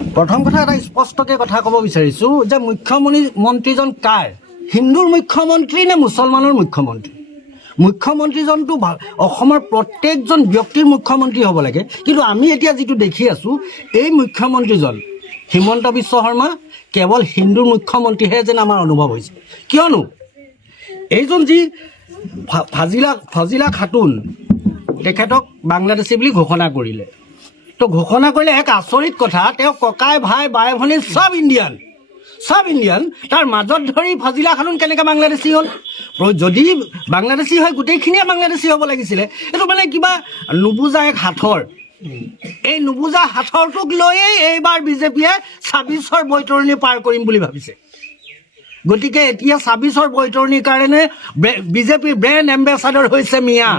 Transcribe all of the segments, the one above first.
প্ৰথম কথা এটা স্পষ্টকৈ কথা ক'ব বিচাৰিছোঁ যে মুখ্যমন্ত্ৰীজন কাৰ, হিন্দুৰ মুখ্যমন্ত্ৰী নে মুছলমানৰ মুখ্যমন্ত্ৰী? মুখ্যমন্ত্ৰীজনটো অসমৰ প্ৰত্যেকজন ব্যক্তিৰ মুখ্যমন্ত্ৰী হ'ব লাগে, কিন্তু আমি এতিয়া যিটো দেখি আছোঁ এই মুখ্যমন্ত্ৰীজন হিমন্ত বিশ্ব শৰ্মা কেৱল হিন্দুৰ মুখ্যমন্ত্ৰীহে যেন আমাৰ অনুভৱ হৈছে। কিয়নো এইজন যি ফাজিলা খাতুন তেখেতক বাংলাদেশী বুলি ঘোষণা কৰিলে, তো ঘোষণা কৰিলে এক আচৰিত কথা, তেওঁ ককাই ভাই বাই ভনী চব ইণ্ডিয়ান, তাৰ মাজত ধৰি ফাজিলা খাতুন কেনেকৈ বাংলাদেশী হ'ল? যদি বাংলাদেশী হয় গোটেইখিনিয়ে বাংলাদেশী হ'ব লাগিছিলে। এইটো মানে কিবা নুবুজা এক সাঁথৰ। এই নুবুজা সাঁথৰটোক লৈয়ে এইবাৰ বিজেপিয়ে ২৬ৰ বৈতৰণি পাৰ কৰিম বুলি ভাবিছে। গতিকে এতিয়া ২৬ৰ বৈতৰণিৰ কাৰণে বিজেপিৰ ব্ৰেণ্ড এম্বেচাডৰ হৈছে মিয়া,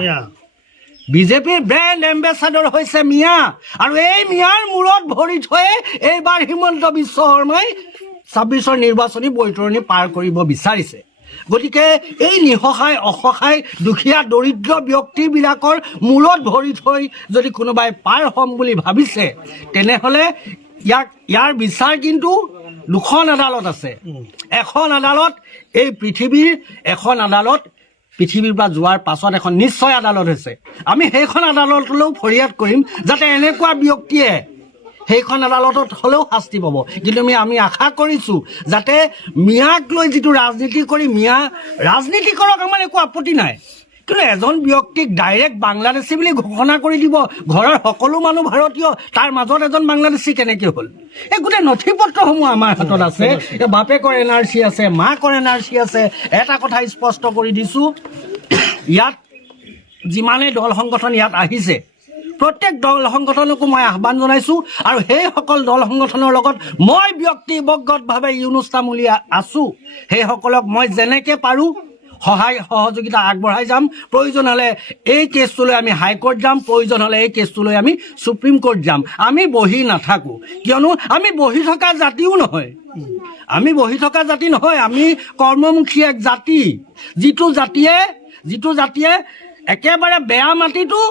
বিজেপিৰ ব্ৰেণ্ড এম্বেচাডৰ হৈছে মিয়া, আৰু এই মিয়াৰ মূৰত ভৰি থৈয়ে এইবাৰ হিমন্ত বিশ্ব শৰ্মাই ২৬ৰ নিৰ্বাচনী বৈতৰণি পাৰ কৰিব বিচাৰিছে। গতিকে এই নিঃসহায় অসহায় দুখীয়া দৰিদ্ৰ ব্যক্তিবিলাকৰ মূৰত ভৰি থৈ যদি কোনোবাই পাৰ হ'ম বুলি ভাবিছে, তেনেহ'লে ইয়াৰ বিচাৰ কিন্তু দুখন আদালত আছে। এখন আদালত এই পৃথিৱীৰ এখন আদালত, পৃথিৱীৰ পৰা যোৱাৰ পাছত এখন নিশ্চয় আদালত হৈছে। আমি সেইখন আদালতলৈও ফৰিয়াদ কৰিম যাতে এনেকুৱা ব্যক্তিয়ে সেইখন আদালতত হ'লেও শাস্তি পাব। কিন্তু আমি আশা কৰিছোঁ যাতে মিয়াক লৈ যিটো ৰাজনীতি কৰি, মিয়া ৰাজনীতি কৰক, আমাৰ একো আপত্তি নাই, কিন্তু এজন ব্যক্তিক ডাইৰেক্ট বাংলাদেশী বুলি ঘোষণা কৰি দিব, ঘৰৰ সকলো মানুহ ভাৰতীয়, তাৰ মাজত এজন বাংলাদেশী কেনেকৈ হ'ল? এই গোটেই নথি পত্ৰসমূহ আমাৰ হাতত আছে, বাপেকৰ NRC আছে, মাকৰ NRC আছে। এটা কথা স্পষ্ট কৰি দিছোঁ, ইয়াত যিমানেই দল সংগঠন ইয়াত আহিছে, প্ৰত্যেক দল সংগঠনকো মই আহ্বান জনাইছোঁ, আৰু সেইসকল দল সংগঠনৰ লগত মই ব্যক্তিগতভাৱে ইউনুছ তামুলী আছোঁ। সেইসকলক মই যেনেকৈ পাৰোঁ সহায় সহযোগিতা আগবঢ়াই যাম। প্ৰয়োজন হ'লে এই কেছটোলৈ আমি হাইকোৰ্ট যাম, প্ৰয়োজন হ'লে এই কেছটোলৈ আমি সুপ্ৰিম কোৰ্ট যাম। আমি বহি নাথাকোঁ, কিয়নো আমি বহি থকা জাতিও নহয়, আমি কৰ্মমুখী এক জাতি, যিটো জাতিয়ে একেবাৰে বেয়া মাটিটো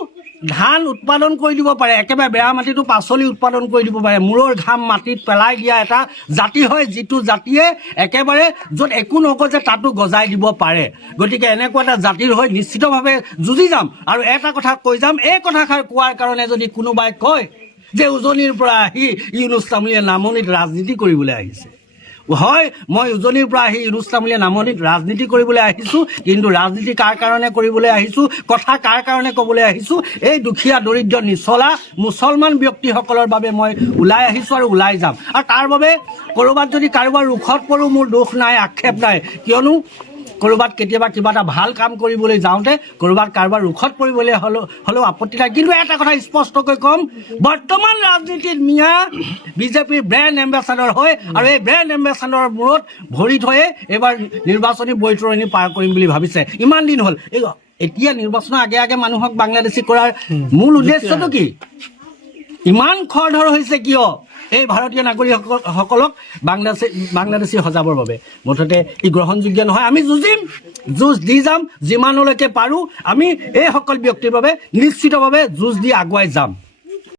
ধান উৎপাদন কৰি দিব পাৰে, একেবাৰে বেয়া মাটিটো পাচলি উৎপাদন কৰি দিব পাৰে। মূৰৰ ঘাম মাটিত পেলাই দিয়া এটা জাতি হয়, যিটো জাতিয়ে একেবাৰে য'ত একো নগজে তাতো গজাই দিব পাৰে। গতিকে এনেকুৱা এটা জাতিৰ হৈ নিশ্চিতভাৱে যুঁজি যাম। আৰু এটা কথা কৈ যাম, এই কথাষাৰ কোৱাৰ কাৰণে যদি কোনোবাই কয় যে উজনিৰ পৰা আহি ইউনুছ তামুলীয়ে নামনিত ৰাজনীতি কৰিবলৈ আহিছে, হয়, মই উজনিৰ পৰা আহি ইউনুছ তামুলীয়ে নামনিত ৰাজনীতি কৰিবলৈ আহিছোঁ, কিন্তু ৰাজনীতি কাৰ কাৰণে কৰিবলৈ আহিছোঁ, কথা কাৰ কাৰণে ক'বলৈ আহিছোঁ, এই দুখীয়া দৰিদ্ৰ নিচলা মুছলমান ব্যক্তিসকলৰ বাবে মই ওলাই আহিছোঁ আৰু ওলাই যাম। আৰু তাৰ বাবে ক'ৰবাত যদি কাৰোবাৰ ৰোষত পৰোঁ, মোৰ দুখ নাই, আক্ষেপ নাই, কিয়নো ক'ৰবাত কেতিয়াবা কিবা এটা ভাল কাম কৰিবলৈ যাওঁতে ক'ৰবাত কাৰোবাৰ ৰোষত পৰিবলৈ হ'লেও আপত্তি নাই। কিন্তু এটা কথা স্পষ্টকৈ ক'ম, বৰ্তমান ৰাজনীতিত মিয়া বিজেপিৰ ব্ৰেণ্ড এম্বেচাডৰ হয়, আৰু এই ব্ৰেণ্ড এম্বেচাডৰৰ মূৰত ভৰি থৈয়ে এইবাৰ নিৰ্বাচনী বৈতৰণি পাৰ কৰিম বুলি ভাবিছে। ইমান দিন হ'ল, এতিয়া নিৰ্বাচনৰ আগে মানুহক বাংলাদেশী কৰাৰ মূল উদ্দেশ্যটো কি? ইমান খৰধৰ হৈছে কিয়? এই ভাৰতীয় নাগৰিকসকলক বাংলাদেশী সজাবৰ বাবে। মুঠতে ই গ্ৰহণযোগ্য নহয়। আমি যুঁজ দি যাম, যিমানলৈকে পাৰোঁ আমি এইসকল ব্যক্তিৰ বাবে নিশ্চিতভাৱে যুঁজ দি আগুৱাই যাম।